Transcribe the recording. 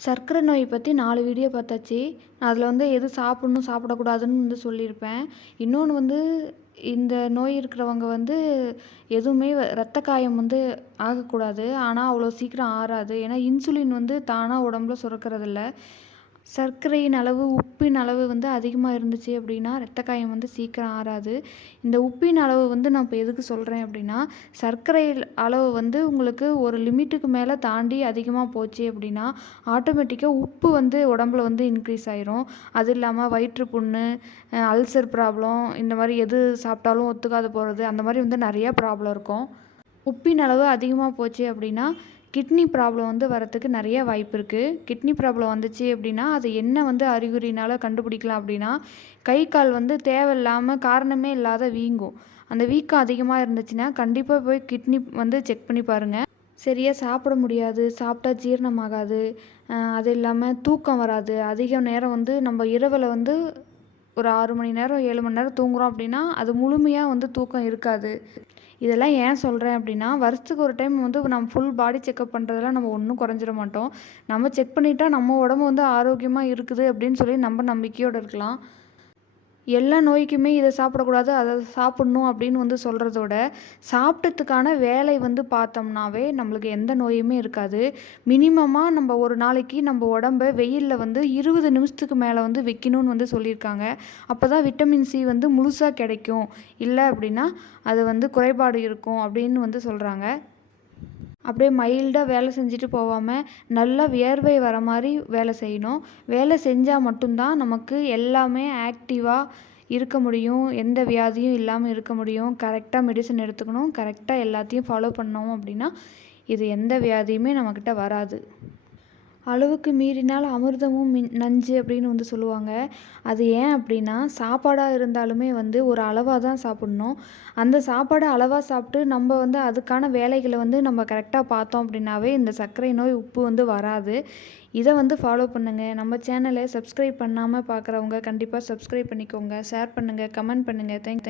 சர்க்கரை நோயை பற்றி நாலு வீடியோ பார்த்தாச்சு. அதில் வந்து எது சாப்பிட்ணும் சாப்பிடக்கூடாதுன்னு வந்து சொல்லியிருப்பேன். இன்னொன்று வந்து இந்த நோய் இருக்கிறவங்க வந்து எதுவுமே ரத்த காயம் வந்து ஆகக்கூடாது. ஆனால் அவ்வளோ சீக்கிரம் ஆறாது. ஏன்னா இன்சுலின் வந்து தானாக உடம்புல சுரக்கிறதில்ல. சர்க்கரையின் அளவு உப்பின் அளவு வந்து அதிகமாக இருந்துச்சு அப்படின்னா ரத்த காயம் வந்து சீக்கிரம் ஆறாது. இந்த உப்பின் அளவு வந்து நான் இப்போ எதுக்கு சொல்கிறேன் அப்படின்னா சர்க்கரை அளவு வந்து உங்களுக்கு ஒரு லிமிட்டுக்கு மேலே தாண்டி அதிகமாக போச்சு அப்படின்னா ஆட்டோமேட்டிக்காக உப்பு வந்து உடம்புல வந்து இன்க்ரீஸ் ஆயிரும். அது இல்லாமல் வயிற்று புண்ணு அல்சர் ப்ராப்ளம் இந்த மாதிரி எது சாப்பிட்டாலும் ஒத்துக்காது போகிறது அந்த மாதிரி வந்து நிறையா ப்ராப்ளம் இருக்கும். உப்பின் அளவு அதிகமாக போச்சு அப்படின்னா கிட்னி ப்ராப்ளம் வந்து வரத்துக்கு நிறைய வாய்ப்பு இருக்குது கிட்னி ப்ராப்ளம் வந்துச்சு அப்படின்னா அது என்ன வந்து அறிகுறினால் கண்டுபிடிக்கலாம் அப்படின்னா கை கால் வந்து தேவையில்லாமல் காரணமே இல்லாத வீங்கும். அந்த வீக்கம் அதிகமாக இருந்துச்சுன்னா கண்டிப்பாக போய் கிட்னி வந்து செக் பண்ணி பாருங்கள் சரியாக சாப்பிட முடியாது சாப்பிட்டா ஜீரணமாகாது அது இல்லாமல் தூக்கம் வராது. அதிக நேரம் வந்து நம்ம இரவில் வந்து ஒரு ஆறு மணி நேரம் ஏழு மணி நேரம் தூங்குகிறோம் அப்படின்னா அது முழுமையாக வந்து தூக்கம் இருக்காது. இதெல்லாம் ஏன் சொல்கிறேன் அப்படின்னா வருஷத்துக்கு ஒரு டைம் வந்து நம்ம ஃபுல் பாடி செக்கப் பண்ணுறதெல்லாம் நம்ம ஒன்றும் குறைஞ்சிட மாட்டோம். நம்ம செக் பண்ணிட்டா நம்ம உடம்பு வந்து ஆரோக்கியமாக இருக்குது அப்படின்னு சொல்லி நம்ம நம்பிக்கையோடு இருக்கலாம். எல்லா நோய்க்குமே இதை சாப்பிடக்கூடாது அதை சாப்பிட்ணும் அப்படின்னு வந்து சொல்கிறதோட சாப்பிட்டதுக்கான வேலை வந்து பார்த்தோம்னாவே நம்மளுக்கு எந்த நோயுமே இருக்காது. மினிமமாக நம்ம ஒரு நாளைக்கு நம்ம உடம்ப வெயிலில் வந்து இருபது நிமிஷத்துக்கு மேலே வந்து வைக்கணும்னு வந்து சொல்லியிருக்காங்க. அப்போ தான் விட்டமின் சி வந்து முழுசாக கிடைக்கும். இல்லை அப்படின்னா அது வந்து குறைபாடு இருக்கும் அப்படின்னு வந்து சொல்கிறாங்க அப்படியே மைல்டாக வேலை செஞ்சுட்டு போகாமல் நல்லா வியர்வை வர மாதிரி வேலை செய்யணும். வேலை செஞ்சால் மட்டும்தான் நமக்கு எல்லாமே ஆக்டிவாக இருக்க முடியும். எந்த வியாதியும் இல்லாமல் இருக்க முடியும். கரெக்டாக மெடிசன் எடுத்துக்கணும். கரெக்டாக எல்லாத்தையும் ஃபாலோ பண்ணோம் அப்படின்னா இது எந்த வியாதியுமே நம்மக்கிட்ட வராது. அளவுக்கு மீறினால் அமிர்தமும் மின் நஞ்சு அப்படின்னு வந்து சொல்லுவாங்க. அது ஏன் அப்படின்னா சாப்பாடாக இருந்தாலுமே வந்து ஒரு அளவாக தான் சாப்பிட்ணும். அந்த சாப்பாடை அளவாக சாப்பிட்டு நம்ம வந்து அதுக்கான வேலைகளை வந்து நம்ம கரெக்டாக பார்த்தோம் அப்படின்னாவே இந்த சர்க்கரை நோய் உப்பு வந்து வராது. இதை வந்து ஃபாலோ பண்ணுங்கள் நம்ம சேனலை சப்ஸ்கிரைப் பண்ணாமல் பார்க்குறவங்க கண்டிப்பாக சப்ஸ்கிரைப் பண்ணிக்கோங்க. ஷேர் பண்ணுங்கள் கமெண்ட் பண்ணுங்கள் தேங்க்